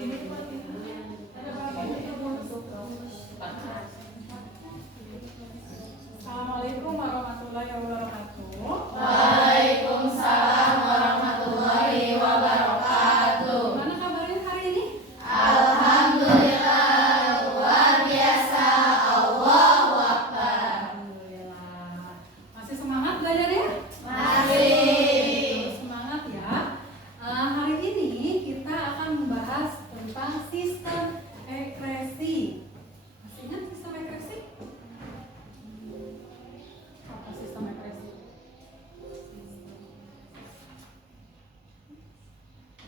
Assalamualaikum warahmatullahi wabarakatuh. Waalaikumsalam warahmatullahi wabarakatuh. Gimana kabarnya hari ini? Alhamdulillah, luar biasa. Allahu Akbar. Alhamdulillah. Masih semangat belajarnya? Masih. Semangat ya. Hari ini kita akan membahas tentang sistem ekresi. Masih ingat sistem ekresi? Apa sistem ekresi?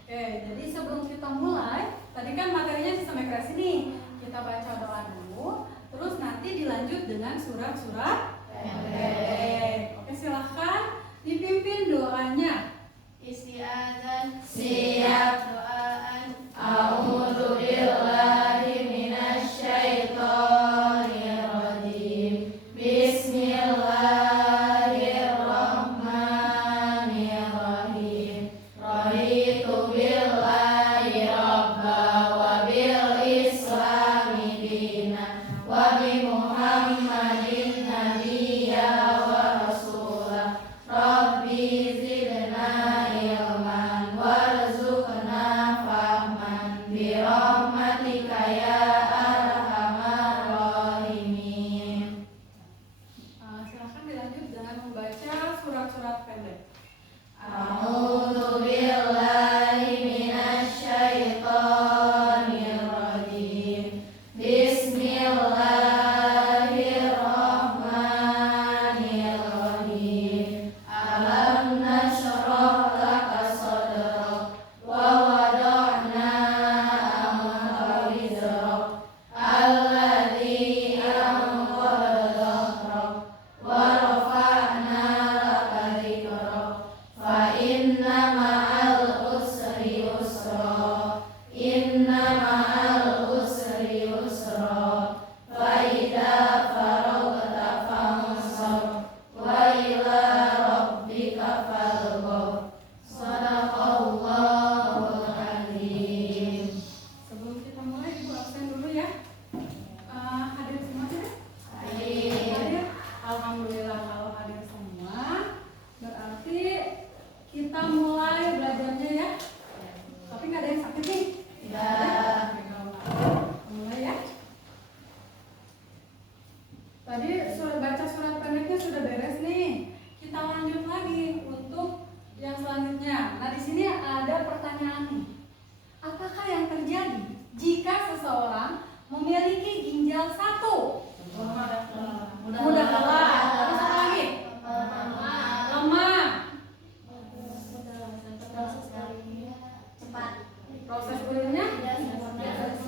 Oke, jadi sebelum kita mulai, tadi kan materinya sistem ekresi nih. Kita baca doa dulu, terus nanti dilanjut dengan surat-surat pendek. Oke, silahkan dipimpin doanya. Isti'adzan. Siap. Doaan. A'udzu billahi minasyaitonir rajim. Bismillahirrahmanirrahim. Raditu billahi rabba wa bil islami dina wa bi Muhammadin nabiyya wa rasulah. Rabbi zidna ilman warzuqna fahman bi rahmatika ya arhamar rahimin. Silahkan dilanjut dengan membaca surat-surat pendek. A'udzu billahi minasyaitonir rajim. Bismillahirrahmanirrahim. Alam nashrah laka sadrak wa wada'na anka wizrak alladzi anqadha dhahrak wa rafa'na laka dhikrak fa inna ma'al usri yusra. Inna ma'al usri yusra. Fa idza faragta fansab wa ila rabbika farghab. Shadaqallahul azim. Sebelum kita mulai, Ibu absen dulu ya. Hadir semua tidak? Hadir. Alhamdulillah kalau hadir semua. Berarti kita mulai belajarnya ya. Tapi nggak ada yang sakit nih. Tidak. Mulai ya. Tadi baca surat pendeknya sudah beres nih. Kita lanjut lagi untuk yang selanjutnya. Nah, di sini ada pertanyaan nih. Apakah yang terjadi jika seseorang memiliki ginjal satu? Mudah lelah. Terus apa lagi? Lemah. Proses urinnya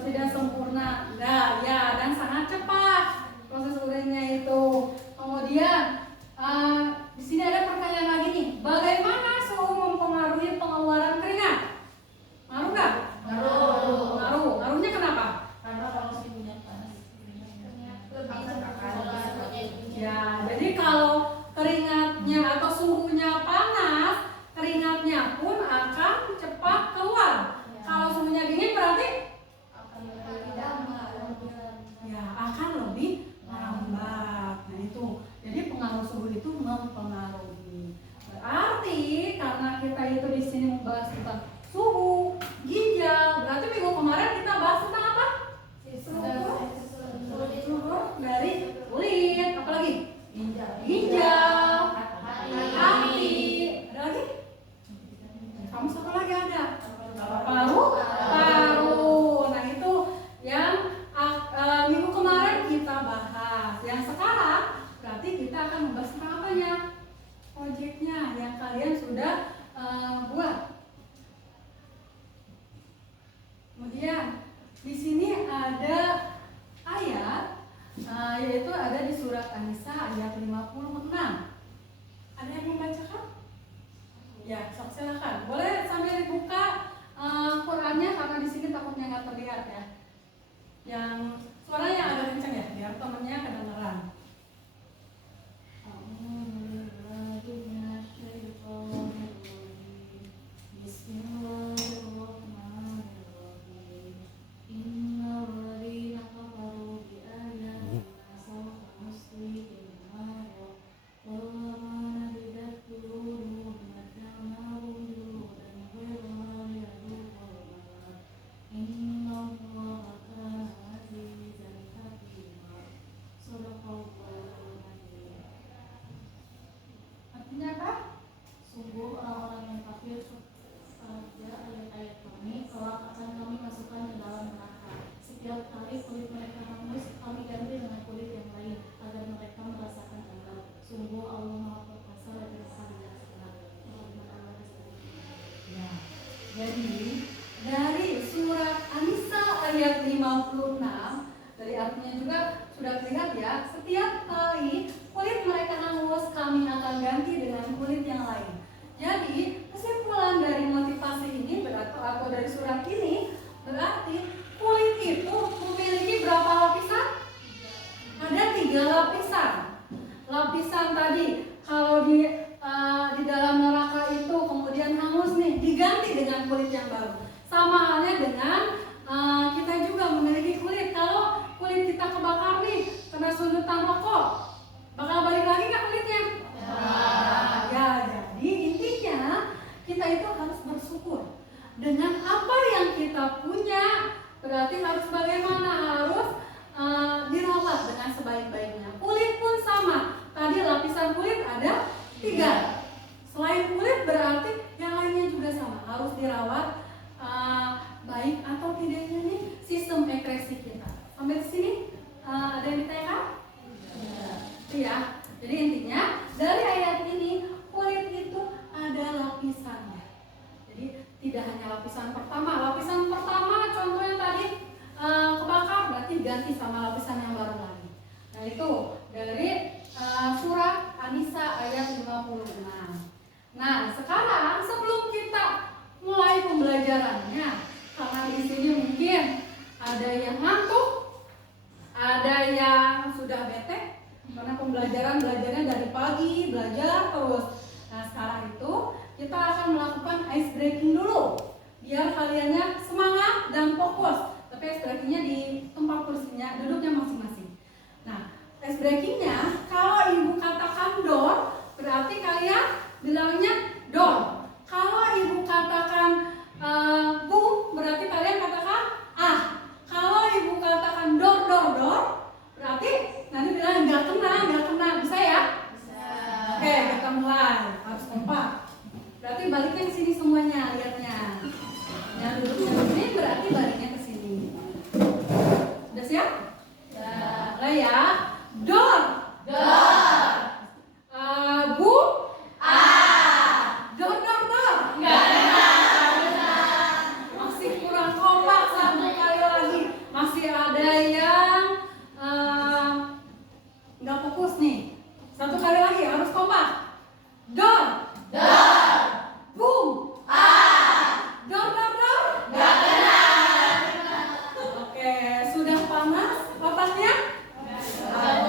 tidak sempurna. Nah, ya, dan sangat cepat proses urinnya itu. Kemudian di sini ada pertanyaan lagi nih. Bagaimana suhu mempengaruhi pengeluaran keringat? Ngaruh nggak? Ngaruh. Ngaruhnya kenapa? Karena kalau suhunya panas, Ya, jadi kalau keringatnya atau suhunya panas, keringatnya pun akan cepat keluar. Kalau suhunya dingin berarti ya akan lebih lambat. Nah itu, jadi pengaruh suhu itu mempengaruhi. Berarti karena kita itu di sini membahas tentang suhu, ginjal, berarti minggu kemarin kita bahas tentang apa? Suhu dari kulit, apalagi? Ginjal, hati, ada lagi? Kamu satu lagi ada? Paru. Nah itu yang minggu kemarin kita bahas. Yang sekarang berarti kita akan membahas tentang apanya? Proyeknya yang kalian sudah buat. Kemudian di sini ada ayat, yaitu ada di surat An-Nisa ayat 56. Ada yang membacakan? Ya, sok silakan. Boleh sambil dibuka Qurannya karena di sini takutnya nggak terlihat ya. Yang suaranya agak kencang ya, biar temennya kedengeran. Bismillahirrahmanirrahim. dari surat An-Nisa ayat 56, dari artinya juga sudah terlihat ya, setiap kali kulit mereka hangus, kami akan ganti dengan kulit yang lain. Jadi kesimpulan dari motivasi ini atau dari surat ini berarti kulit itu memiliki berapa lapisan? Ada 3 lapisan. Lapisan tadi kalau di dalam neraka itu kemudian hangus nih, diganti dengan kulit yang baru. Sama halnya dengan kita juga memiliki kulit. Kalau kulit kita kebakar nih, kena sundutan rokok, bakal balik lagi nggak kulitnya? Ya, jadi intinya kita itu harus bersyukur dengan apa yang kita punya. Berarti harus bagaimana? Harus dirawat dengan sebaik-baiknya. Kulit pun sama. Tadi lapisan kulit ada 3. Selain kulit berarti yang lainnya juga sama, harus dirawat baik atau tidaknya nih sistem ekskresi kita. Sampai di sini ada yang ditanyakan? Iya. Jadi intinya dari ayat ini kulit itu ada lapisannya. Jadi tidak hanya lapisan pertama. Lapisan pertama contohnya tadi kebakar, berarti ganti sama lapisan yang baru lagi. Nah itu dari surat An-Nisa ayat 56. Nah sekarang sebelum kita mulai pembelajarannya, karena di sini mungkin ada yang ngantuk, ada yang sudah bete karena belajarnya dari pagi belajar terus. Nah sekarang itu kita akan melakukan ice breaking dulu biar kaliannya semangat dan fokus. Tapi ice breakingnya di tempat kursinya, duduknya masing-masing. Nah ice breakingnya kalau ibu katakan door, berarti kalian bilangnya door. Kalau ibu katakan bu, berarti kalian katakan ah. Kalau ibu katakan door, berarti nanti bilang nggak kena, bisa ya? Bisa. Oke, kita mulai. Harus kompak. Berarti baliknya ke sini semuanya, lihatnya. Yang duduknya ke sini berarti baliknya ke sini. Udah siap? Mulai ya. Door. Bu. Door. Nggak kena. Masih kurang kompak, satu kali lagi. Masih ada yang nggak fokus nih. Satu kali lagi harus kompak. Door. Boom. Door. Nggak kena. Oke, sudah panas otaknya?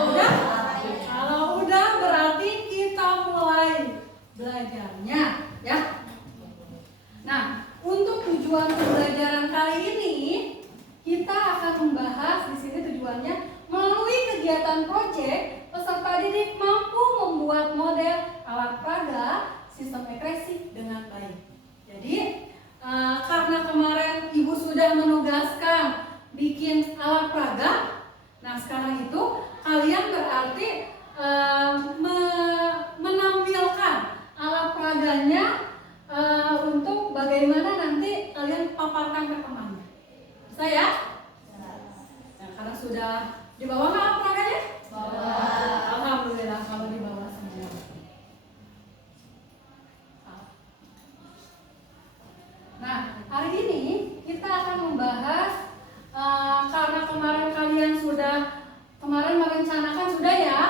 Udah? Kalau udah berarti kita mulai belajarnya ya. Nah, untuk tujuan pembelajaran kali ini kita akan membahas di sini tujuannya melalui kegiatan proyek peserta didik mampu membuat model alat peraga sistem ekskresi dengan baik. Jadi karena kemarin ibu sudah menugaskan bikin alat peraga, nah sekarang itu kalian berarti menampilkan alat peraganya untuk bagaimana nanti kalian paparkan ke temannya. Bisa ya? Nah, karena sudah dibawa nggak alat peraganya? Bawa. Alhamdulillah kalau dibawa semua. Nah, hari ini kita akan membahas karena kemarin kalian kemarin merencanakan sudah ya,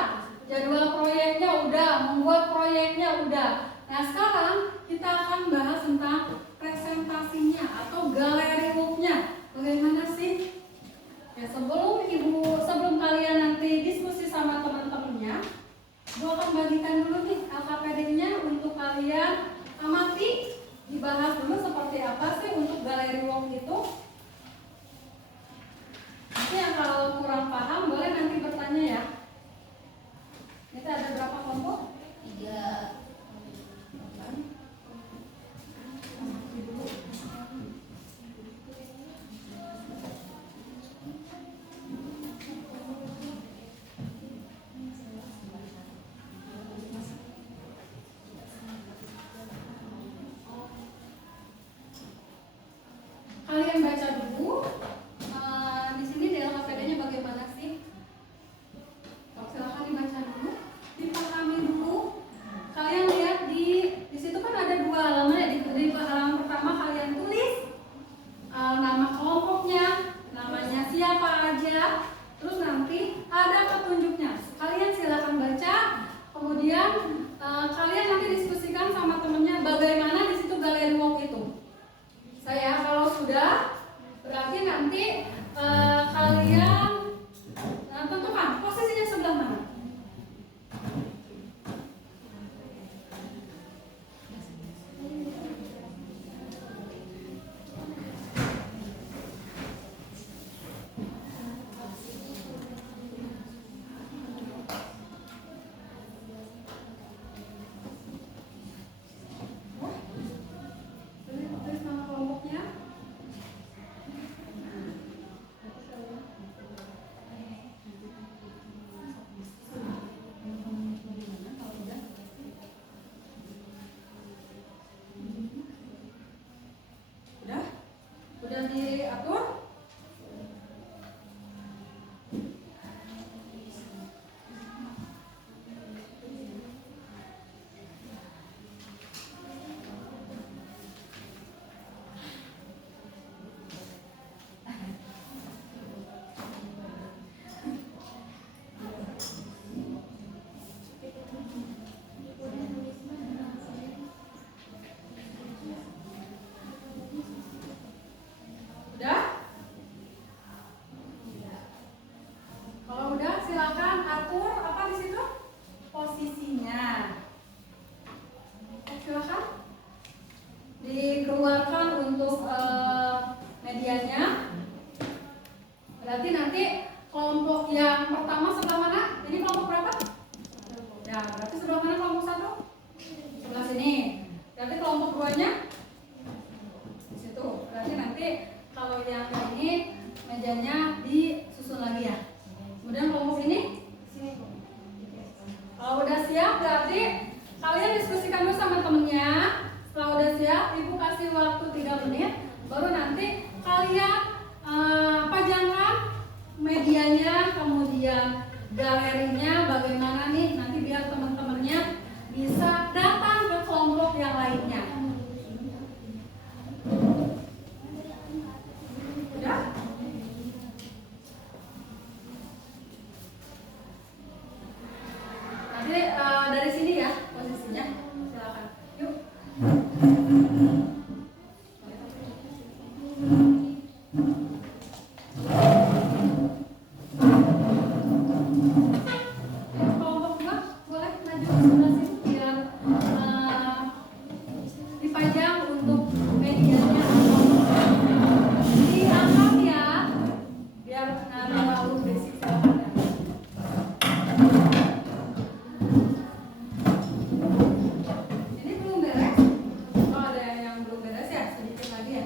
jadwal proyeknya udah, membuat proyeknya udah. Nah sekarang kita akan bahas tentang presentasinya atau galeri booknya. Bagaimana sih? Ya sebelum kalian nanti diskusi sama teman-temannya, gue akan bagikan dulu nih LKPD-nya untuk kalian amati, dibahas dulu seperti apa sih untuk galeri walk itu. Nanti yang kalau kurang paham boleh nanti bertanya ya. Kita ada berapa kelompok? 3. kalau sudah, berarti nanti kalian tentukan posisinya sebelah mana. Tulis nama kelompoknya. Udah diatur? Udah? Kalau udah silakan atur apa di situ? Posisinya. Silakan dikeluarkan untuk medianya. Berarti nanti kelompok yang pertama sebelah mana? Ini kelompok berapa? Ya, berarti sebelah mana kelompok 1? Sebelah sini. Berarti kelompok 2-nya di situ. Berarti nanti kalau yang ini mejanya disusun lagi ya. Kemudian kelompok ini sini. Kalau udah siap berarti kalian diskusikan dulu sama temennya. Setelah udah siap, ibu kasih waktu 3 menit. Baru nanti kalian pajangkan medianya, kemudian galerinya bagaimana nih. Nanti biar teman-temannya bisa datang ke kelompok yang lainnya. Udah? Nanti dari sini ya posisinya. Silakan. Yuk. Kelompok 2 boleh maju ke sebelah sini biar dipajang untuk medianya. Diangkat ya, biar nggak terlalu berisik. Silakan ya. Ini belum beres. Oh, ada yang belum beres ya, sedikit lagi ya.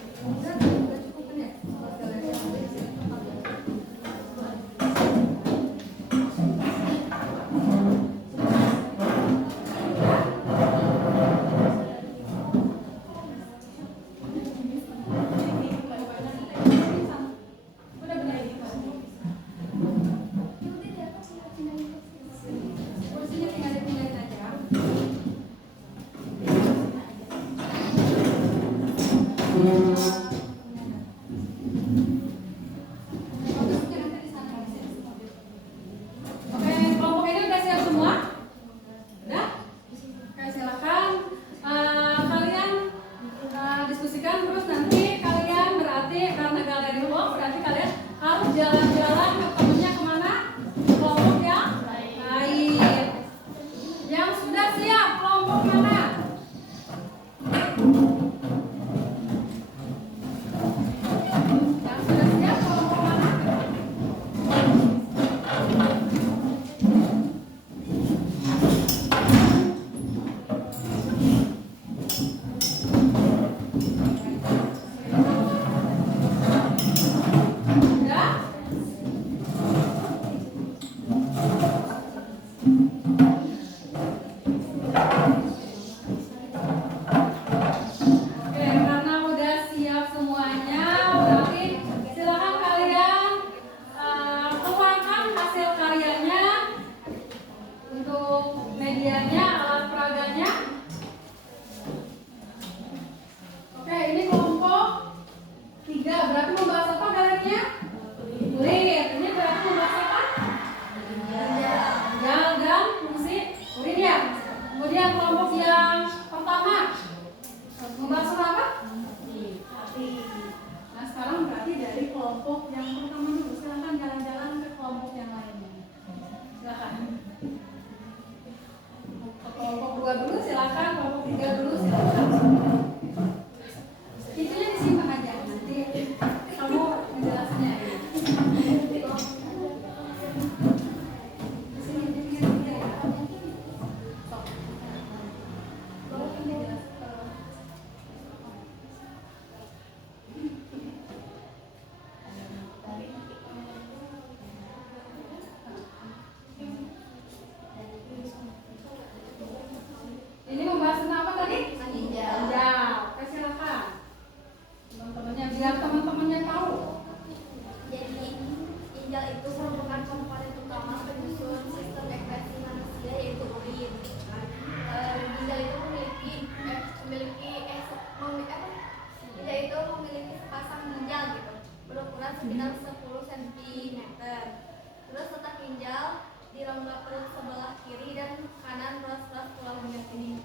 Udah cukup kan ya? Buat galeri yang ada di sini. Udah benar. Kursinya tinggal dipindahin aja. Posisinya nanti di sana, di sini. Oke, kelompok ini udah siap semua? Udah? Oke, silakan kalian diskusikan terus nanti kalian berarti karena galeri walk berarti kalian harus jalan-jalan ketemunya kemana? Kelompok yang lain. Yang sudah siap kelompok mana? di rongga perut sebelah kiri dan kanan ruas-ruas tulang minyak ini.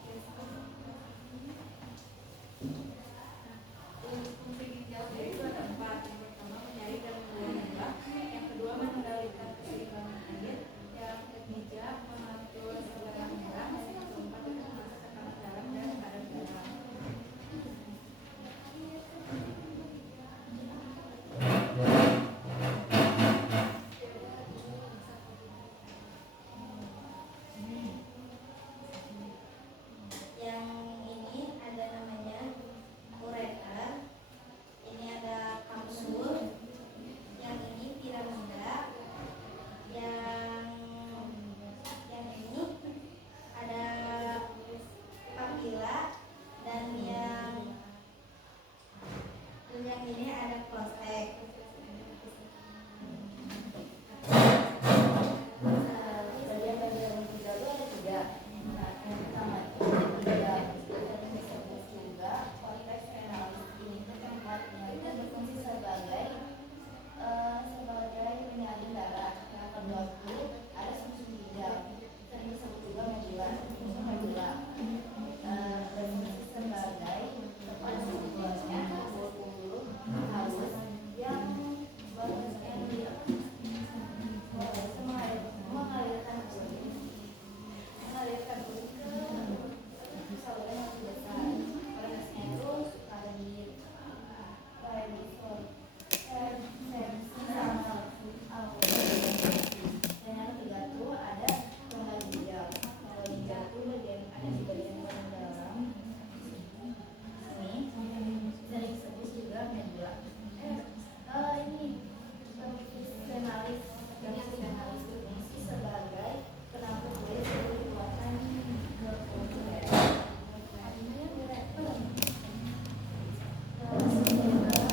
Fungsi ginjal itu ada 4. Yang pertama menyaring dan membuang limbah, yang kedua mengendalikan keseimbangan air, yang ketiga mengatur saluran darah, yang keempat itu mengatur tekanan darah dan kadar darah. Yang ini ada namanya ureter, ini ada kapsul, yang ini piramida, yang ini ada papila, dan yang ini ada prostek. Bagian-bagian ginjal itu ada 3. Yang pertama itu ginjal dan disebut juga korteks renalis. Ini tempatnya itu berfungsi sebagai penyaring darah. Yang kedua itu ada sumsum ginjal, sering disebut juga medula. Berfungsi sebagai tempat sirkulasinya pembuluh halus yang mengalirkan kulit ke saluran yang lebih besar. Prosesnya itu sama alkohol. Dan yang ketiga itu ada rongga ginjal. Rongga ginjal itu ada di bagian paling dalam ini, sering disebut juga medula. Ini renalis. Renalis berfungsi sebagai penampung kulit dari kekuatan ke kulit.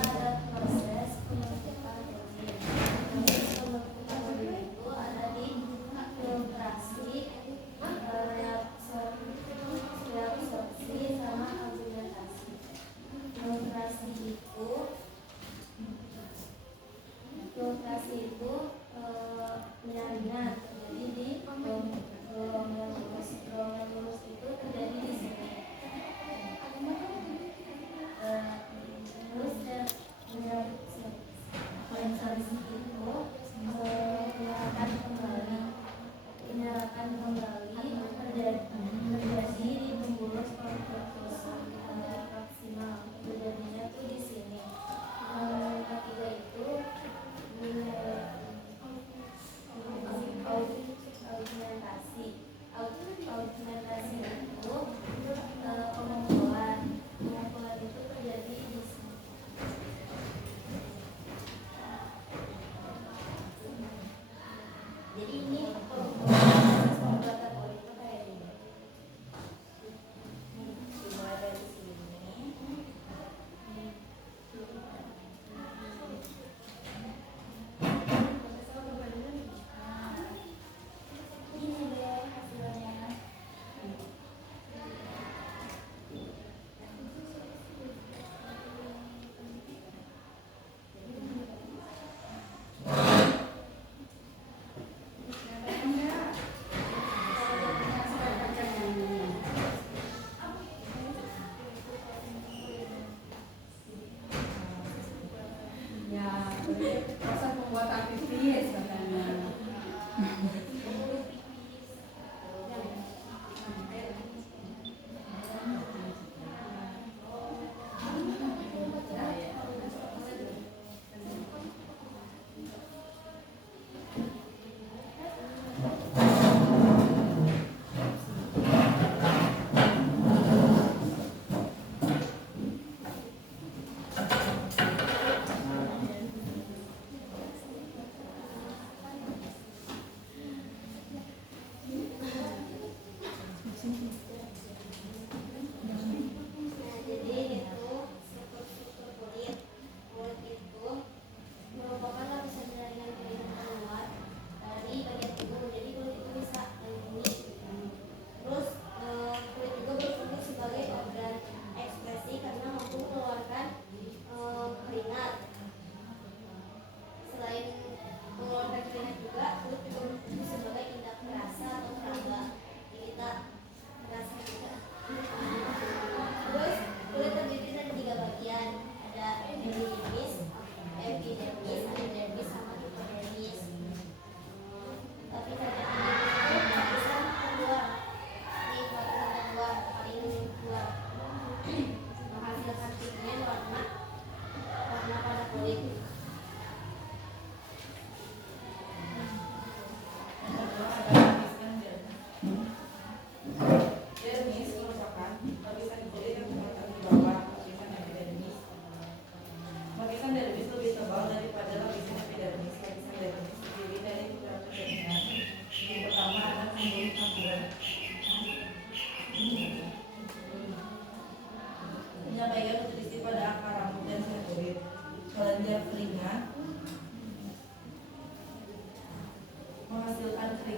Ada proses pembentukan protein. Proses pembentukan protein itu ada di filtrasi, reabsorpsi, sama augmentasi. Filtrasi itu penyaringan terjadi di rongga lurus. Rongga lurus itu terjadi di sini. Terus reabsorpsi itu penyerapan kembali terjadi di pembuluh spermatozoa maksimal. Terjadinya tuh di sini. Yang ketiga itu augmentasi. Augmentasi itu pengumpulan. Pengumpulan itu terjadi di sini. Jadi ini proses pembuatan kulit itu kayak gini. Dimulai dari sini. Ini deh hasilnya.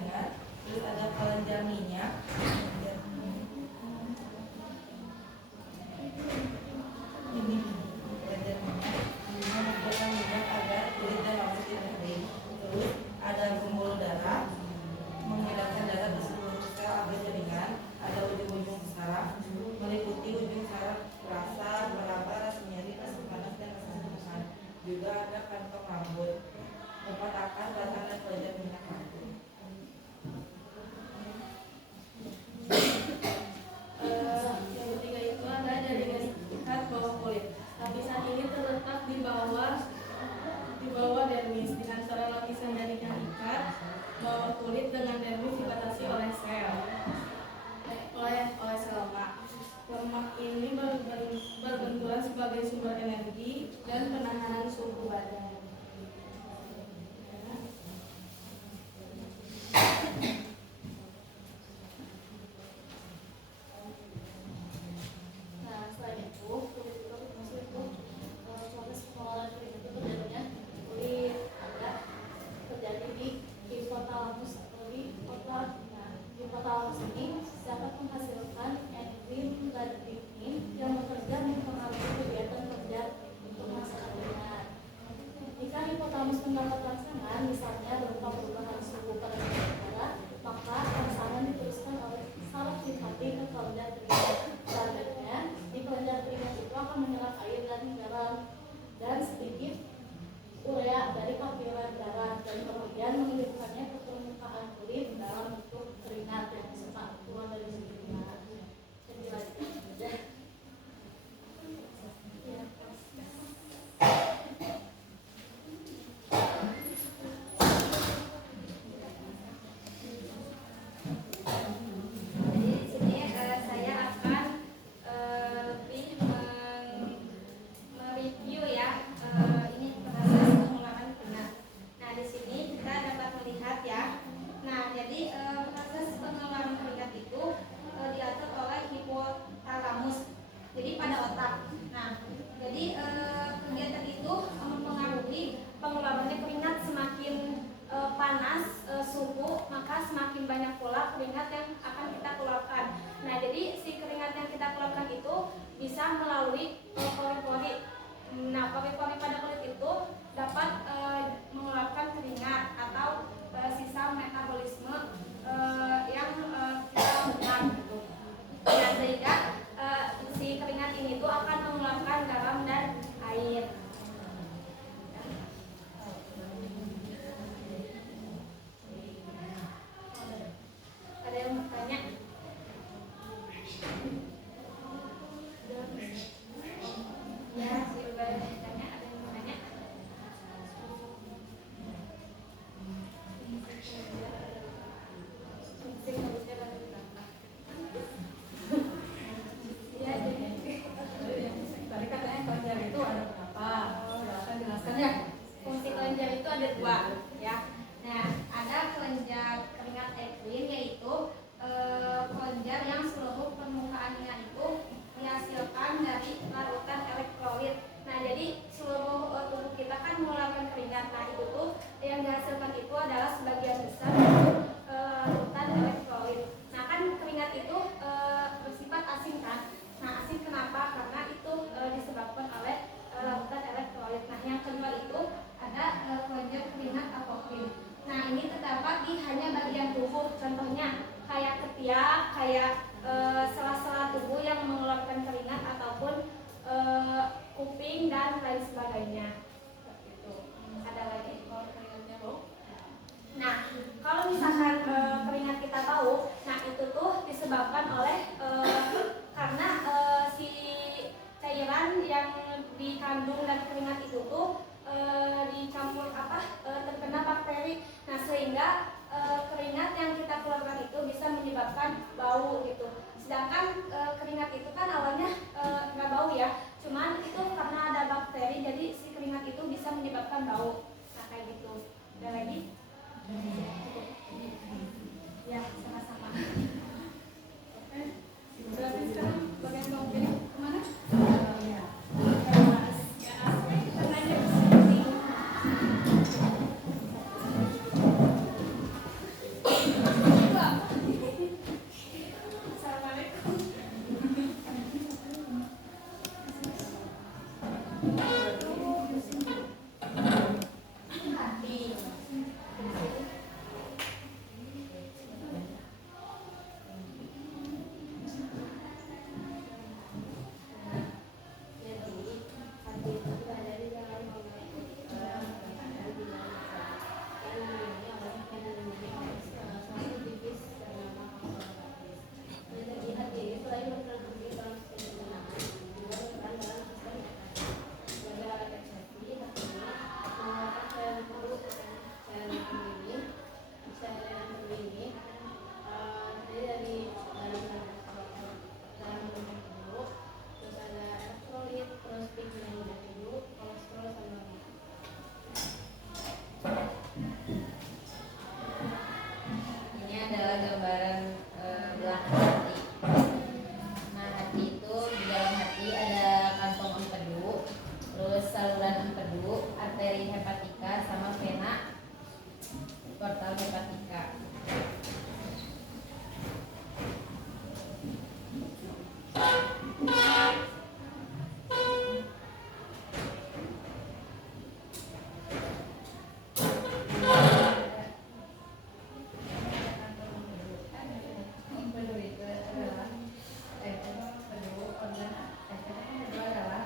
ringan, terus ada kelenjar minyak. Ini kelenjar minyak mengumpulkan minyak agar kulit dan rambut tidak kering. Terus ada pembuluh darah mengedarkan darah ke seluruh sel agar jaringan. Ada ujung-ujung saraf meliputi ujung saraf rasa meraba, rasa nyeri, rasa panas dan rasa sentuhan. Juga ada kantong rambut, tempat akar, batang dan kelenjar minyak rambut. Yang ketiga itu ada jaringan ikat bawah kulit. Lapisan ini terletak di bawah dermis. Di antara lapisan jaringan ikat bawah kulit dengan dermis dibatasi oleh sel lemak. Lemak ini berbenturan sebagai sumber energi dan penahanan suhu badan. Nah, selain itu, kulit itu maksud itu proses pengeluaran kulit itu terjadinya kulit ada terjadi di hipotalamus atau di otak. Nah, hipotalamus ini dapat menghasilkan enzim ladiknin yang bekerja mempengaruhi kegiatan kerja untuk menghasilkan keringat. Jika hipotalamus mendapat rangsangan, misalnya berupa perubahan suhu pada darah, maka rangsangan diteruskan oleh saraf simpati ke kelenjar keringat. Selanjutnya, di kelenjar keringat itu akan menyerap air dan garam dan sedikit urea dari kapiler darah dan kemudian mengirimkannya ke permukaan kulit dalam bentuk keringat yang cepat keluar dari keringat. Jadi lanjut aja. Jadi di sini saya akan lebih mereview ya ini proses pengeluaran keringat. Nah di sini kita dapat melihat ya. Nah jadi proses pengeluaran keringat itu diatur oleh hipotalamus. Jadi pada otak. Nah jadi kegiatan itu mempengaruhi pengeluarannya keringat. Semakin panas suhu, maka semakin banyak pula keringat yang akan kita keluarkan. Nah, jadi si keringat yang kita keluarkan itu bisa melalui pori-pori. Nah, pori-pori pada kulit itu dapat mengeluarkan keringat atau sisa metabolisme yang kita lakukan. Gitu. Nah, sehingga si keringat ini tuh akan mengeluarkan garam dan air. Ada yang mau tanya? Ya, boleh tanya. Ada yang mau tanya? Ya, jadi Tadi katanya kelenjar itu ada berapa? Silakan jelaskan ya. fungsi kelenjar itu ada dua, ya. Nah, ada kelenjar keringat ekrin, yaitu kelenjar yang seluruh permukaannya itu dihasilkan dari larutan elektrolit. Nah, jadi seluruh tubuh kita kan mengeluarkan keringat. Nah, itu tuh yang dihasilkan itu adalah sebagian besar larutan elektrolit. Nah, kan keringat itu bersifat asin kan. Nah, asin kenapa? Karena itu disebabkan oleh larutan elektrolit. Nah, yang kedua itu ada kelenjar keringat apokrin. Nah, ini terdapat di hanya bagian tubuh. Contohnya kayak ketiak, kayak sela-sela tubuh yang mengeluarkan keringat ataupun kuping dan lain sebagainya. Seperti itu. Ada lagi kalau keringatnya bau. Nah, kalau misalkan keringat kita bau, nah itu tuh disebabkan oleh karena si cairan yang dikandung dan keringat itu tuh dicampur terkena bakteri. Nah, sehingga keringat yang kita keluarkan itu bisa menyebabkan bau gitu. Sedangkan keringat itu kan awalnya nggak bau ya, cuman itu karena ada bakteri, jadi si keringat itu bisa menyebabkan bau. Nah, kayak gitu. Ada lagi? Ya, sama-sama. adalah gambaran belahan hati. Nah, hati itu di dalam hati ada kantong empedu, terus saluran empedu, arteri hepatika sama vena portal hepatika. Empedu itu adalah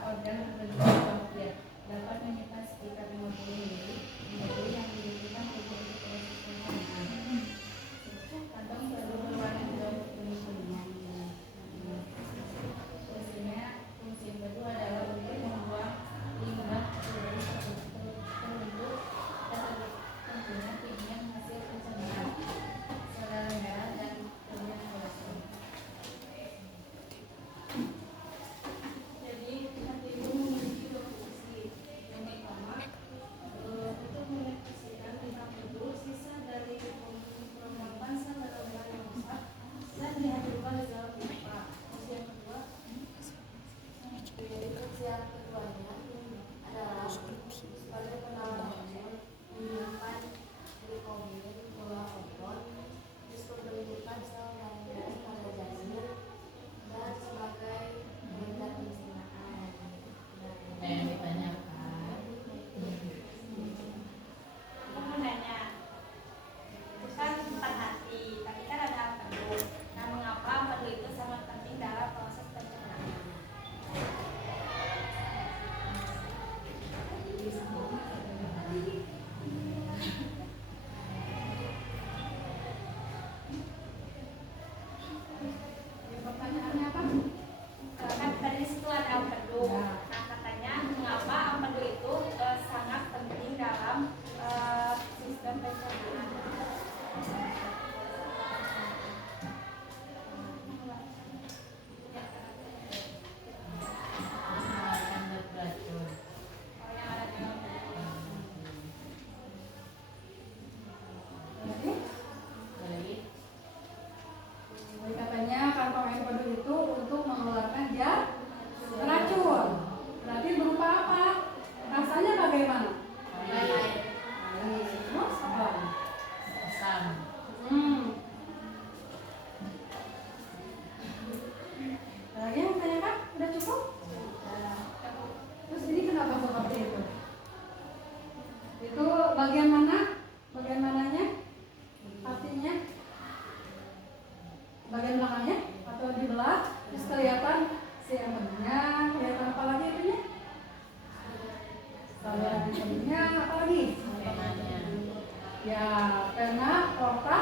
organ berbentuk bronkial, dapat menyimpan sekitar 50 ml empedu yang dibutuhkan tubuh untuk proses pencernaan. Kantong empedu berwarna hijau kuning-kuningan. Fungsi empedu adalah untuk membuang limbah dari terbentuk dan tentunya pigmen hasil pencernaan, sel darah merah dan kemudian kolesterol. Jadi hati itu memiliki dua fungsi. Yang pertama untuk mengekspresikan tentang bentuk sisa dari perlengkapan sel darah merah yang rusak dan dihasilkan di dalam pipa. Fungsi yang kedua Fungsi yang keduanya adalah sebagai penawar hormon, menghilangkan glikogen, gula okon, terus pembentukan sel darah merah pada janin, dan sebagai pengendap pencernaan. Nah, yang ditanyakan Aku mau nanya, itu kan tentang hati, tapi kan ada empedu. Nah, mengapa empedu itu sangat penting dalam proses pencernaan? Pertanyaannya apa? Kan tadi situ ada empedu. Nah, katanya mengapa empedu itu sangat penting dalam sistem pencernaan? mengeluarkan zat beracun. Oh, yang ada dalam empedu. Jadi, Jadi katanya kantong empedu itu untuk mengeluarkan zat beracun. Berarti berupa apa? Rasanya bagaimana? air, Terus apa lagi? asam. Lagi yang tanyakan? Udah cukup? Terus ini kenapa seperti itu? Itu bagian mana? Bagian mananya? Artinya? Bagian belakangnya? Atau di belah? Terus kelihatan si empedunya, kelihatan apa lagi itunya? Saluran empedunya, apa lagi? Venanya. Ya, pena, porta,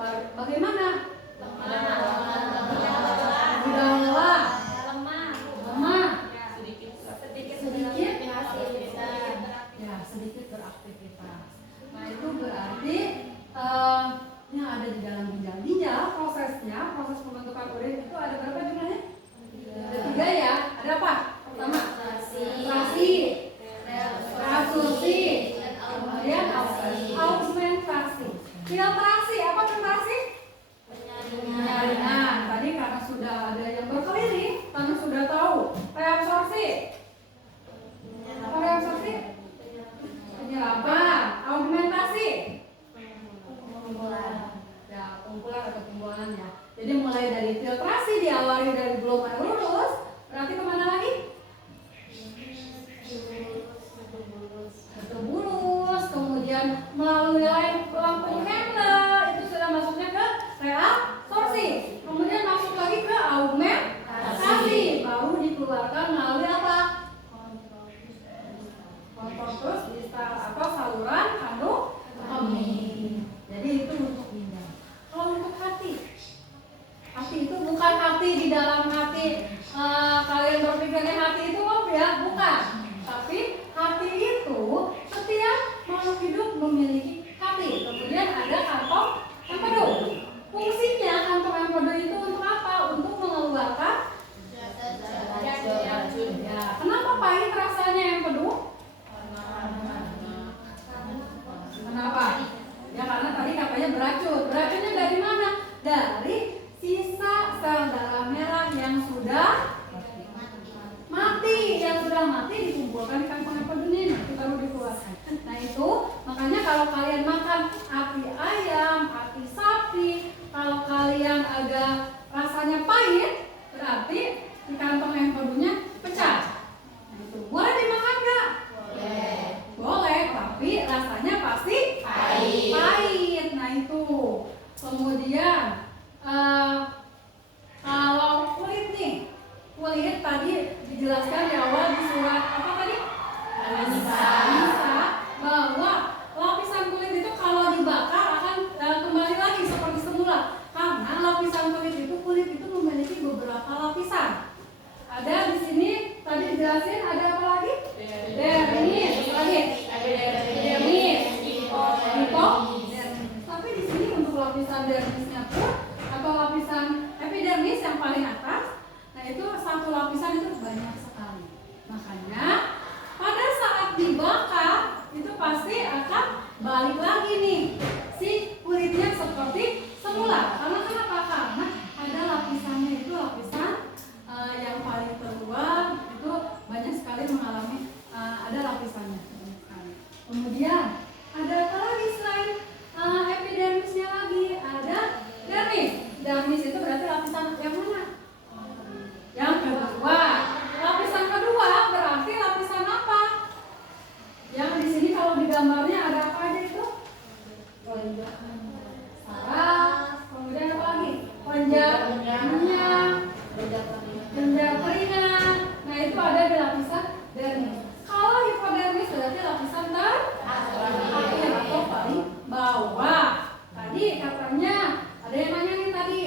Bagaimana? Lemah. Mudah lelah. Lemah. Lemah. sedikit Sedikit. Beraktivitas. Ya, sedikit beraktivitas. Nah, itu berarti yang ada di dalam ginjal prosesnya, proses pembentukan urin itu ada berapa jumlahnya? Ada 3 ya. Ada apa? Pertama, filtrasi, transfusi, kemudian augmentasi. Filtrasi, apa filtrasi? Penyaringan. Tadi karena sudah ada yang berkeliling, karena sudah tahu. Reabsorpsi. Apa reabsorpsi? Penyerapan. Augmentasi. Ya, pengumpulan atau pembuangan ya. Jadi mulai dari filtrasi diawali dari glomer lurus, berarti kemana lagi? Ke bulus, kemudian melalui Lampung Hendler itu sudah masuknya ke reabsorpsi, kemudian masuk lagi ke augmentasi, baru dikeluarkan melalui apa? Kontrol distal atau saluran kandung kemih. Jadi itu untuk ginjal. Kalau untuk hati itu bukan hati di dalam hati kalian berpikirnya hati itu ya, bukan. Tapi hati itu setiap makhluk hidup memiliki hati. Kemudian ada kantong empedu. Fungsinya kantong empedu itu untuk apa? Untuk mengeluarkan racun. Ya, kenapa pahit rasanya empedu? Kenapa? Ya karena tadi katanya beracun. Beracunnya dari mana? Dari sisa sel darah merah yang sudah mati, dikumpulkan di kantong empedu ini, nanti baru dikeluarkan. Nah itu makanya kalau kalian makan hati ayam, hati sapi, kalau kalian agak rasanya pahit, berarti di kantong empedunya pecah. Nah itu boleh dimakan nggak? Boleh, tapi rasanya pasti pahit. Nah itu. Kemudian kalau kulit nih, kulit tadi dijelaskan di awal di surat apa tadi? Anisa, bahwa lapisan kulit itu kalau dibakar akan kembali lagi seperti semula. Karena lapisan kulit itu memiliki beberapa lapisan. Ada di sini tadi dijelasin ada apa lagi? Dermis, lagi. Dermis, tapi di sini untuk lapisan dermisnya pun atau lapisan epidermis yang paling atas, nah itu satu lapisan itu banyak sekali. Makanya pada saat dibakar itu pasti akan balik lagi nih si kulitnya seperti semula. Karena kenapa? Karena ada lapisannya itu lapisan yang paling terluar itu banyak sekali mengalami ada lapisannya. Kemudian ada apa lagi selain epidermisnya lagi? Ada dermis. Dermis itu berarti lapisan yang mana? Yang kedua. Lapisan kedua berarti lapisan apa? Yang di sini kalau di gambarnya ada apa aja itu? Saraf. Kemudian apa lagi? Penjara minyak, penjara keringat. Nah itu ada di lapisan dermis. Kalau hipodermis berarti lapisan terakhir atau paling bawah. Tadi katanya ada yang nanya nih tadi.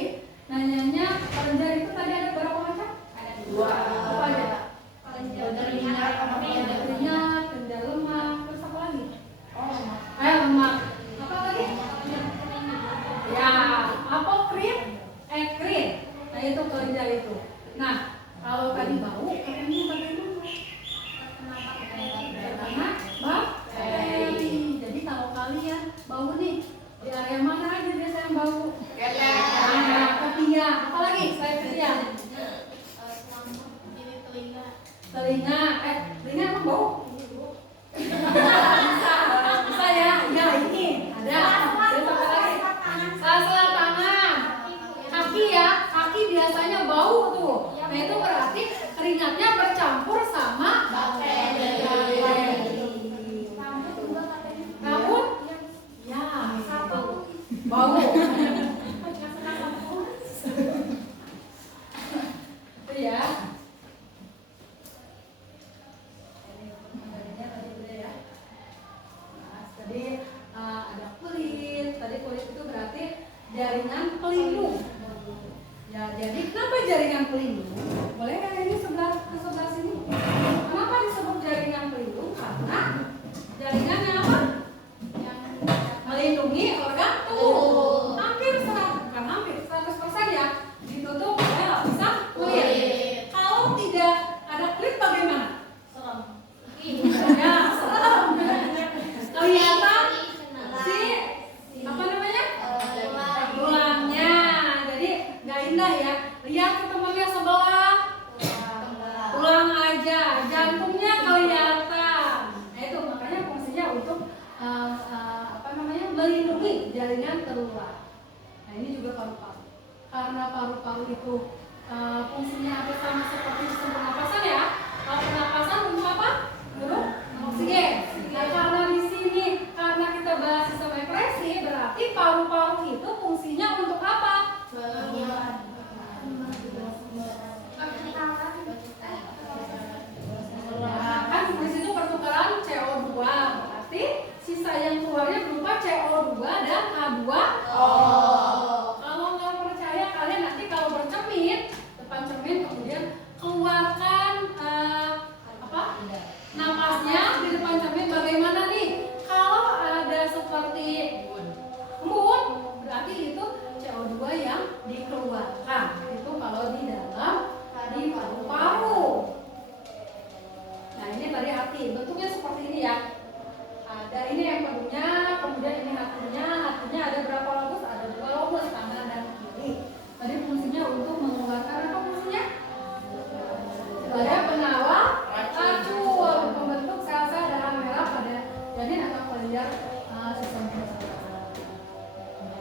Nanyanya kelenjar itu tadi ada berapa macam? Ada 2. Apa aja? Kelenjar minyak, kelenjar lemak, terus apa lagi? Lemak. Apa lagi? Ya, apokrin, ekrin. Nah itu kelenjar itu. Nah kalau tadi bau, katanya bagaimana? Karena bakteri. Jadi kalau kalian bau nih di area mana aja biasa yang bau? Ketiak. Apa lagi selain ketiak? Telinga. Telinga emang bau? Bisa ya? Ya ini ada. Terus apa lagi? Sela-sela tangan. Kaki ya. Kaki biasanya bau tuh. Nah itu berarti keringatnya bercampur sama bakteri. Rambut? Ya, bau. Itu ya. Tadi ada kulit. Tadi kulit itu berarti jaringan pelindung. Ya, jadi kenapa jaringan pelindung? Boleh kan ini sebelah ke sebelah sini? Kenapa disebut jaringan pelindung? Karena jaringannya apa? Melindungi organ tubuh. Hampir 100% ya ditutup oleh lapisan kulit. Kalau tidak ada kulit bagaimana? Ya, serem. Kelihatan si apa namanya? Tulangnya. Jadi nggak indah ya. Lihat ke temannya sebelah. Tulang aja, jantungnya kelihatan. Nah itu makanya fungsinya untuk apa namanya? Melindungi jaringan keluar. Nah ini juga paru-paru. Karena paru-paru itu fungsinya hampir sama seperti sistem pernapasan ya. Kalau pernapasan untuk apa? Untuk oksigen. Nah, karena di sini karena kita bahas sistem ekskresi, berarti paru-paru itu fungsinya untuk apa? Nah, kan di situ pertukaran CO2, berarti sisa yang keluarnya berupa CO2 dan H2O. Kalau nggak percaya kalian nanti kalau bercermin, depan cermin kemudian keluarkan napasnya di depan cermin bagaimana nih? Kalau ada seperti embun, berarti itu CO2 yang dikeluarkan. Itu kalau di dalam di paru-paru. Nah ini tadi hati, bentuknya seperti ini ya. Ada ini yang empedunya, kemudian ini hatinya. Hatinya ada berapa lobus? Ada 2 lobus, kanan dan kiri. Tadi fungsinya untuk mengeluarkan apa fungsinya? Sebagai penawar racun, membentuk sel-sel darah merah pada janin atau kelenjar sistem pencernaan.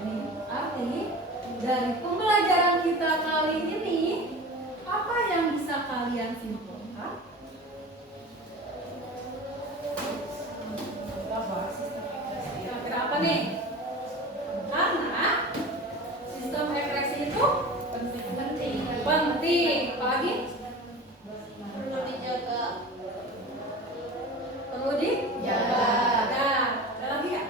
Ini arti dari pembelajaran kita kali ini, apa yang bisa kalian simpulkan? Kira-kira apa nih? Karena sistem ekskresi itu penting. Apalagi? Perlu dijaga. Perlu dijaga. Ada lagi ya?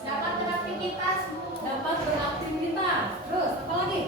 Dapat beraktivitas, Bu. Dapat beraktivitas. Terus apa lagi?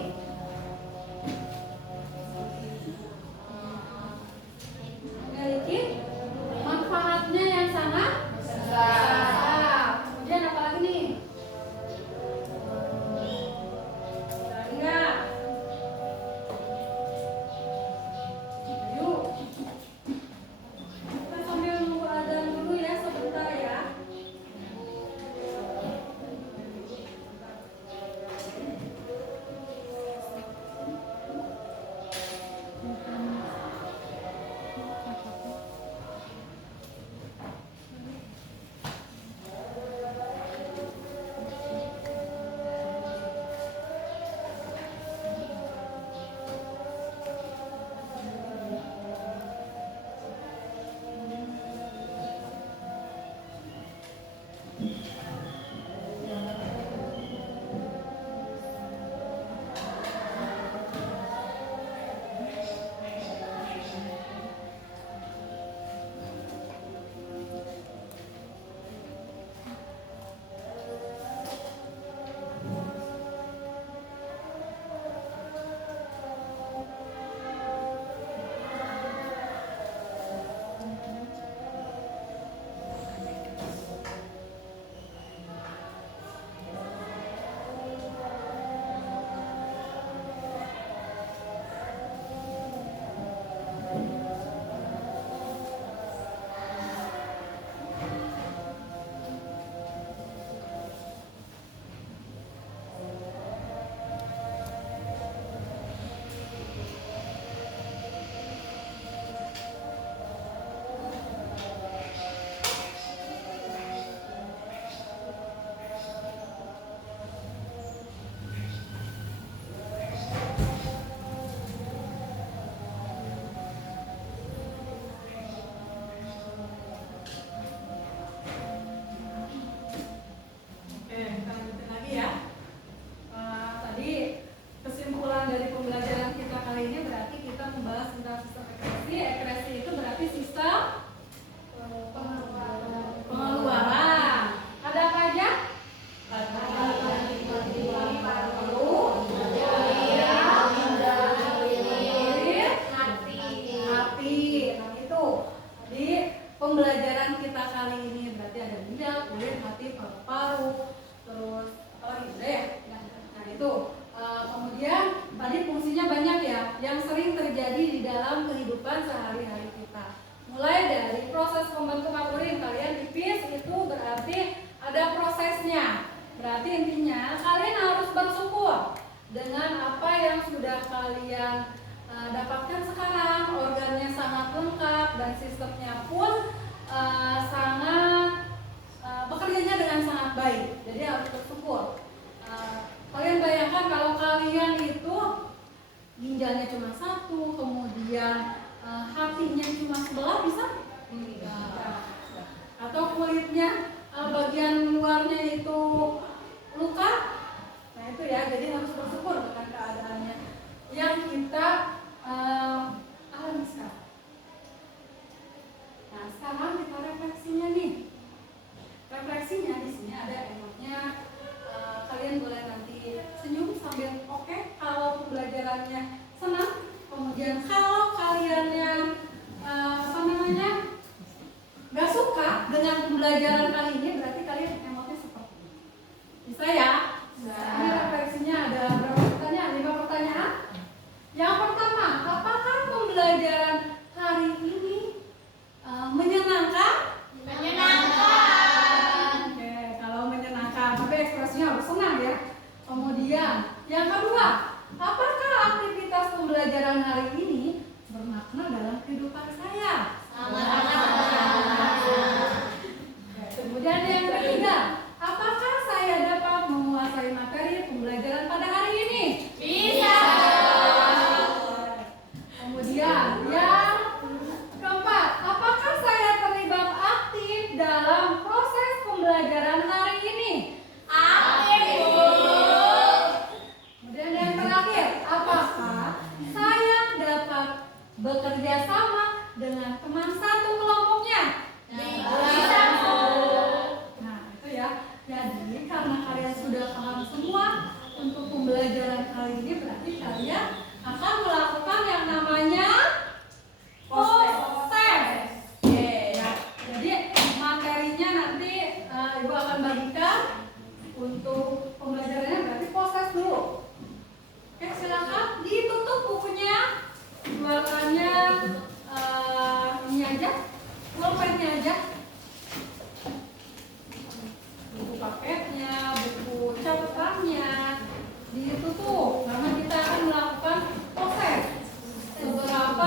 berarti intinya kalian harus bersyukur dengan apa yang sudah kalian dapatkan sekarang. Organnya sangat lengkap dan sistemnya pun sangat bekerjanya dengan sangat baik. Jadi harus bersyukur. Kalian bayangkan kalau kalian itu ginjalnya cuma satu, kemudian hatinya cuma sebelah, bisa? Atau kulitnya bagian luarnya itu luka. Nah itu ya, jadi harus bersyukur dengan keadaannya yang kita alami sekarang. Nah sekarang kita refleksinya nih. Refleksinya di sini ada emotnya. Kalian boleh nanti senyum sambil oke kalau pembelajarannya senang. Kemudian kalau kaliannya nggak suka dengan pembelajaran kali ini, berarti kalian emotnya seperti ini. Bisa ya? Ini refleksinya ada berapa pertanyaan? 5 pertanyaan. Yang pertama, apakah pembelajaran hari ini menyenangkan? Menyenangkan. Oke, kalau menyenangkan, tapi ekspresinya harus senang ya. Kemudian, yang kedua, apakah aktivitas pembelajaran hari ini bermakna dalam kehidupan saya? Kemudian yang ketiga, apakah saya dapat menguasai materi pembelajaran pada hari ini? Bisa. Kemudian yang keempat, apakah saya terlibat aktif dalam proses pembelajaran hari ini? Aktif, Bu. Kemudian yang terakhir, apakah saya dapat bekerja sama dengan teman satu kelompoknya? Bisa, Bu. Nah, itu ya. Jadi karena kalian sudah paham semua untuk pembelajaran kali ini, berarti kalian akan melakukan yang namanya post-test. Ya. Jadi materinya nanti Ibu akan bagikan untuk pembelajarannya, berarti post-test dulu. Oke, silakan ditutup bukunya, keluarkannya ini aja, pulpennya aja. Buku paketnya, buku catatannya ditutup karena kita akan melakukan proses. Seberapa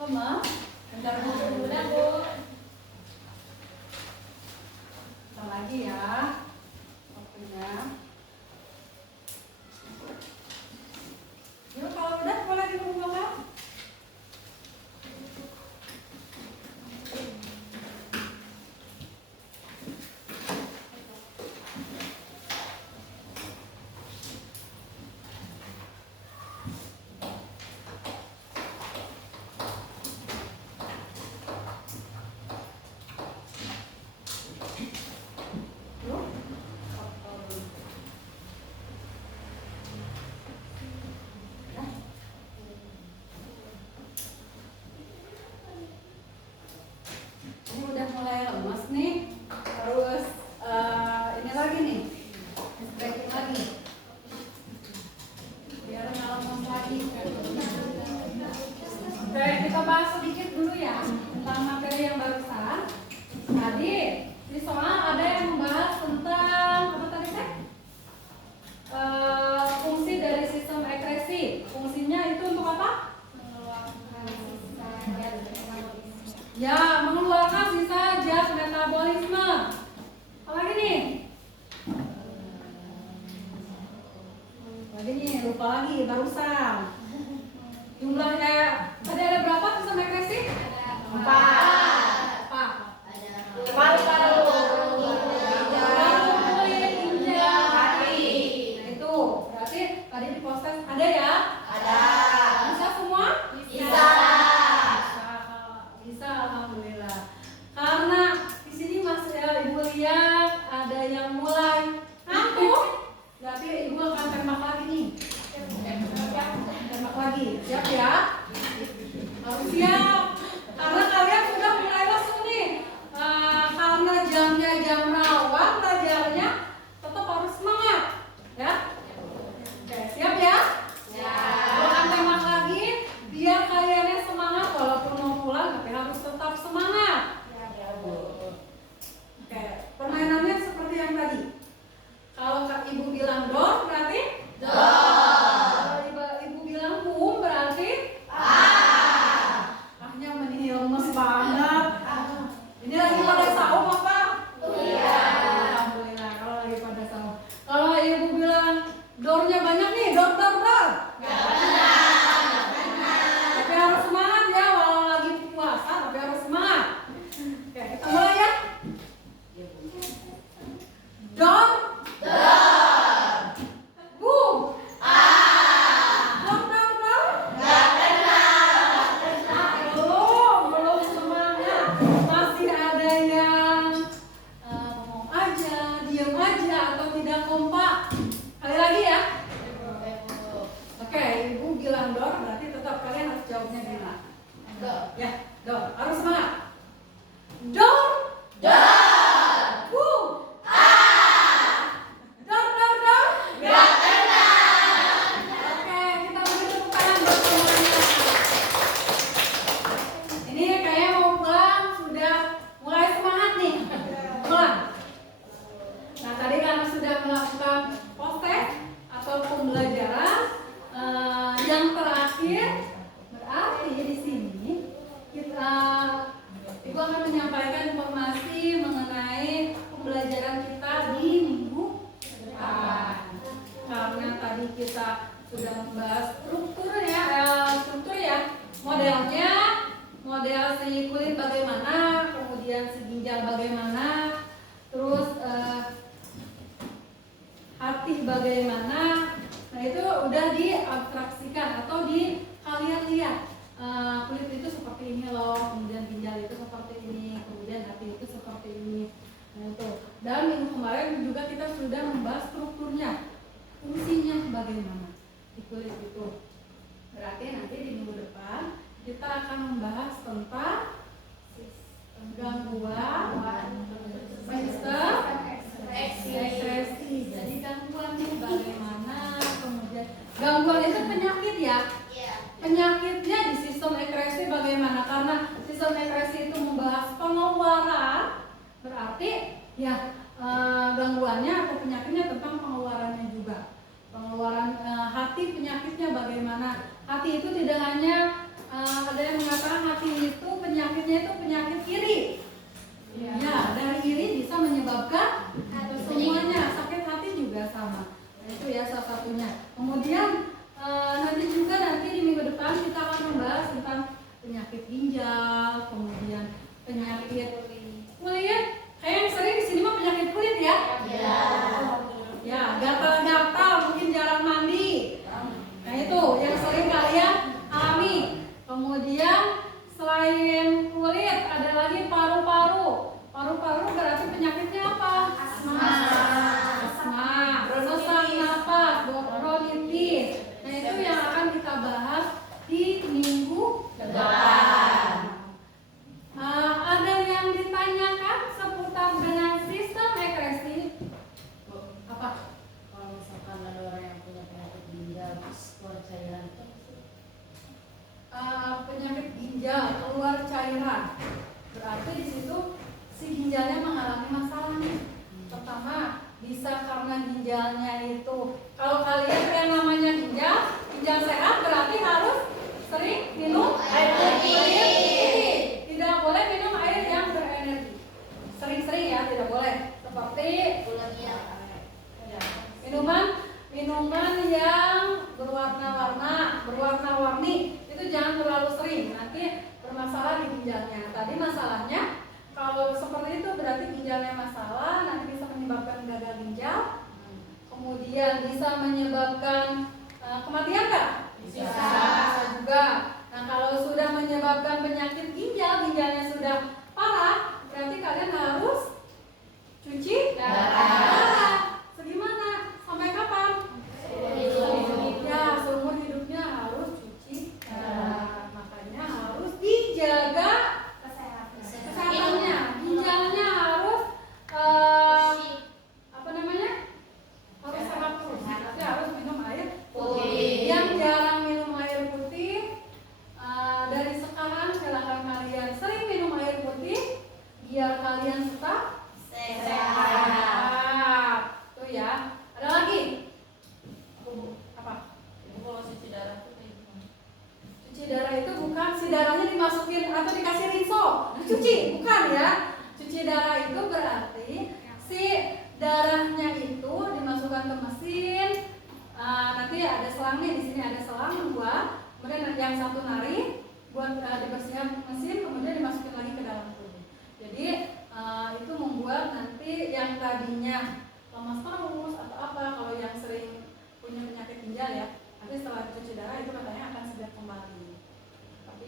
Lemah. Bentar Bu. Udah Bu. Bentar lagi ya. Waktunya. Yuk kalau udah boleh dikumpulkan. Ini udah mulai lemas nih, terus ini lagi nih, stretching lagi, biar nggak lemas lagi. Oke, kita bahas sedikit dulu ya tentang materi yang barusan. Tadi di soal ada yang membahas tentang apa tadi Teh? Fungsi dari sistem ekskresi. Fungsinya itu untuk apa? Ya, mengeluarkan sisa zat metabolisme. Apalagi nih? Lagi nih, lupa lagi barusan. Jumlahnya tadi ada berapa sisa ekskresi? 4. Apa? Paru-paru, kulit, ginjal, hati. Nah itu berarti tadi di proses ada ya? Ada. Bisa semua? Bisa. Bisa, alhamdulillah. Karena di sini masih Ibu lihat ada yang mulai ngantuk, berarti Ibu akan tembak lagi nih. Tembak lagi, siap ya? Harus siap. Karena kalian sudah mulai lesu nih. Karena jamnya jam rawan, belajarnya tetap harus semangat, ya? Oke, siap ya? Aku akan tembak lagi biar kaliannya semangat walaupun mau pulang tapi harus tetap semangat. Oke, permainannya seperti yang tadi. Kalau Ibu bilang dor berarti Kalau Ibu bilang kum berarti ahnya menini lemes banget. Ini lagi pada saum apa? Iya. Alhamdulillah kalau lagi pada saum. Kalau Ibu bilang dornya banyak nih, dor. Tapi harus semangat ya, walau lagi puasa tapi harus semangat. Oke, kita mulai ya. Dor. Bu. Dor. Belum semangat. Masih ada yang ngomong aja, diam aja atau tidak kompak. Kali lagi ya. Oke, Ibu bilang dor berarti tetap kalian harus jawabnya bila. Ya, dor. Harus semangat. Dor. Bu. Dor. Oke, kita beri tepuk tangan buat semuanya. Ini kayaknya mau pulang sudah mulai semangat nih. Pulang. Nah, tadi karena sudah melakukan post-test atau pembelajaran yang terakhir, berarti di sini Ibu akan menyampaikan informasi mengenai pembelajaran kita di minggu depan. Karena tadi kita sudah membahas struktur ya, modelnya, model si kulit bagaimana, kemudian si ginjal bagaimana, terus hati bagaimana. Nah itu udah diabstraksikan atau kalian lihat kulit itu seperti ini loh, kemudian ginjal itu seperti ini, kemudian hati itu seperti ini. Nah itu. Dan minggu kemarin juga kita sudah membahas strukturnya, fungsinya bagaimana di kulit itu. Berarti nanti di minggu depan kita akan membahas tentang gangguan sistem ekskresi. Jadi gangguannya bagaimana, kemudian gangguan penyakitnya itu penyakit iri. Ya, dari iri bisa menyebabkan semuanya, sakit hati juga sama. Nah, itu ya salah satunya. Kemudian nanti di minggu depan kita akan membahas tentang penyakit ginjal, kemudian penyakit kulit. Kayak yang sering di sini mah penyakit kulit ya. Ya, gatal-gatal, mungkin jarang mandi. Nah, itu yang sering kalian alami. Kemudian selain kulit ada lagi paru-paru. Paru-paru berarti penyakitnya apa? Asma, sesak napas, bronkitis. Nah, itu yang akan kita bahas di minggu depan. Ada yang ditanyakan seputar dengan sistem ekresi? Apa? Kalau misalkan ada orang yang punya penyakit ginjal terus keluar cairan itu Penyakit ginjal keluar cairan, berarti di situ si ginjalnya mengalami masalah nih. Pertama, bisa karena ginjalnya itu, kalau kalian yang namanya ginjal sehat berarti harus sering minum air putih. Tidak boleh minum air yang berenergi. Sering-sering ya, tidak boleh. Seperti minuman yang berwarna-warni itu jangan terlalu sering, nanti bermasalah di ginjalnya. Tadi masalahnya kalau seperti itu berarti ginjalnya masalah, nanti bisa menyebabkan gagal ginjal, kemudian bisa menyebabkan kematian nggak? Bisa juga. Nah, kalau sudah menyebabkan penyakit ginjalnya sudah parah, berarti kalian harus cuci darah. Segimana? Sampai kapan? Ya, seumur hidupnya harus cuci darah. Makanya harus dijaga kesehatannya. Ginjalnya harus harus sehat terus. Berarti harus minum air putih. Yang jarang minum air putih, dari sekarang silakan kalian sering minum air putih biar kalian tetap sehat. Tuh ya. Ada lagi? Apa? Kalau cuci darah itu kayak gimana? Cuci darah itu bukan si darahnya dimasukin atau dikasih rinso, dicuci, bukan ya. Cuci darah itu berarti si darahnya itu dimasukkan ke mesin. Nanti ada selangnya, di sini ada selang dua, kemudian yang satu narik buat dibersihkan mesin, kemudian dimasukin lagi ke dalam tubuh. Jadi itu membuat nanti yang tadinya lemas terus atau apa, kalau yang sering punya penyakit ginjal ya, nanti setelah cuci darah itu katanya akan segar kembali. Tapi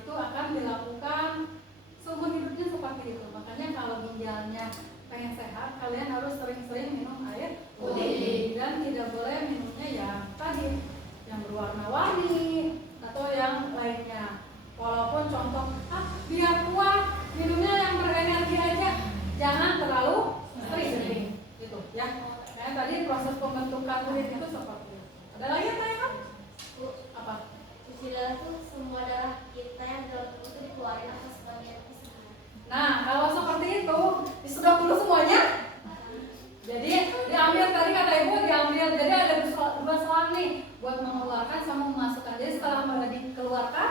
itu akan dilakukan seumur hidupnya seperti itu. Makanya kalau ginjalnya pengen sehat, kalian harus sering-sering minum air putih dan tidak boleh minumnya yang tadi yang berwarna-warni atau yang lainnya. Walaupun contoh, biar kuat minumnya yang berenergi aja, jangan terlalu sering gitu ya. Nah, tadi proses pembentukan kulit itu seperti itu. Ada lagi yang tanya kan? Apa? Cuci darah itu semua darah kita yang dalam tubuh itu dikeluarin atau sebagian besar. Nah, kalau seperti itu disedot dulu semuanya. Jadi diambil, tadi kata ibu diambil, jadi ada dua selang nih buat mengeluarkan sama memasukkan. Jadi setelah dikeluarkan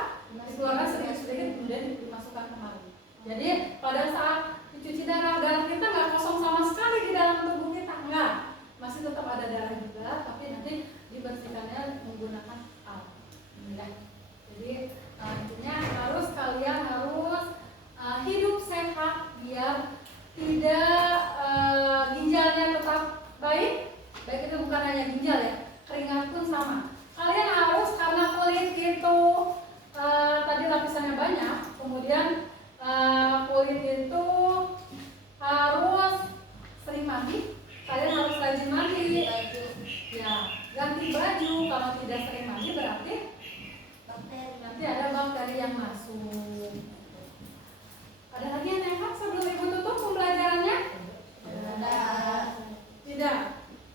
sedikit-sedikit kemudian dimasukkan kembali. Jadi pada saat dicuci darah kita nggak kosong sama sekali di dalam tubuh kita, enggak, masih tetap ada darah juga, tapi nanti dibersihkannya menggunakan alat. Jadi intinya kalian harus hidup sehat biar tidak ginjalnya tetap baik itu bukan hanya ginjal ya, keringat pun sama. Kalian harus, karena kulit itu tadi lapisannya banyak, kemudian kulit itu harus sering mandi, kalian harus rajin mandi. Ya, ganti baju, kalau tidak sering mandi berarti nanti ada bakteri yang masuk. Ada lagi yang nanya sebelum ibu tutup pembelajarannya? Tidak.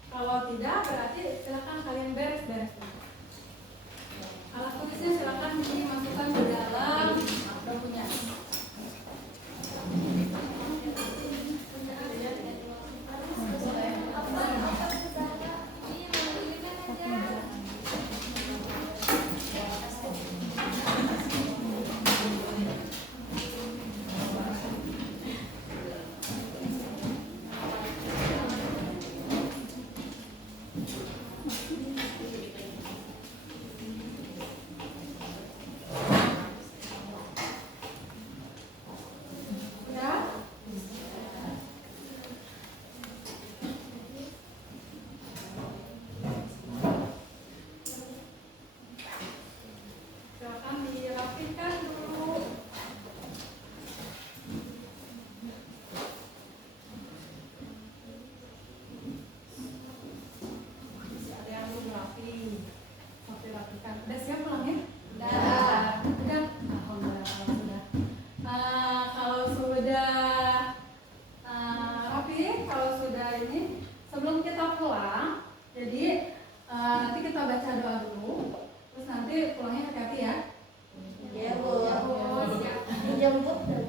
Kalau tidak berarti silakan kalian beres-beres. Alat tulisnya silakan dimasukkan ke dalam dokunya. tidak luput dari